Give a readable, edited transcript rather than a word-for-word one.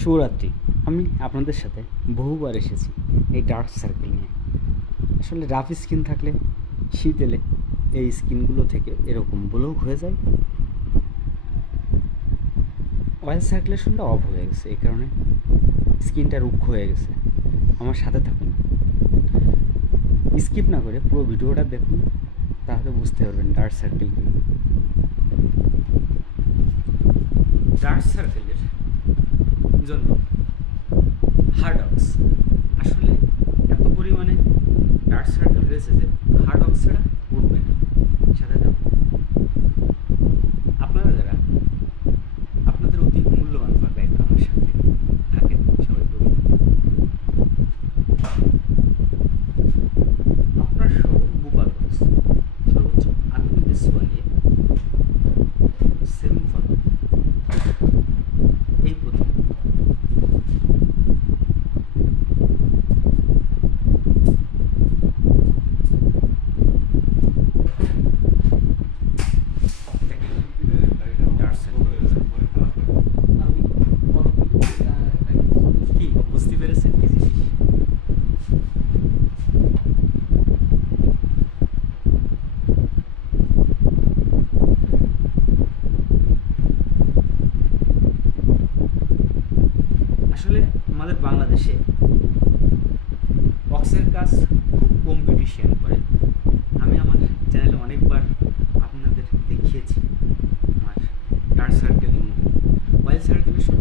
শুভরাত্রি। আমি আপনাদের সাথে বহুবার এসেছি এই ডার্ক সার্কেল নিয়ে। আসলে রাফ স্কিন থাকলে শীত এলে এই স্কিনগুলো থেকে এরকম ব্লক হয়ে যায়। অয়েল সার্কুলেশনটা অফ হয়ে গেছে, এই কারণে স্কিনটা রুক্ষ হয়ে গেছে। আমার সাথে থাকুন, স্কিপ না করে পুরো ভিডিওটা দেখুন, তাহলে বুঝতে পারবেন ডার্ক সার্কেল কী। ডার্ক সার্কেলের জন্য হার্ডক্স, আসলে এত পরিমাণে ডার্ক সার্কেল হয়েছে যে হার্ডক্স ছাড়া উঠবে না। সাথে থাকুন। আপনারা যারা আপনাদের অতি মূল্যবান ব্যয় আমার সাথে থাকেন, সবাই প্রবীণ। আপনার শহর গোপালগঞ্জ সর্বোচ্চ আধুনিক স্পা নিয়ে 7 ফলো এই প্রথম। কি বুঝতে পেরেছেন কি জিনিস? আসলে আমাদের বাংলাদেশে বক্সের কাজ খুব কম্পিটিশন করে। আমি আমার চ্যানেলে অনেকবার আপনাদের দেখিয়েছি আমার dark circle remove, oil circulation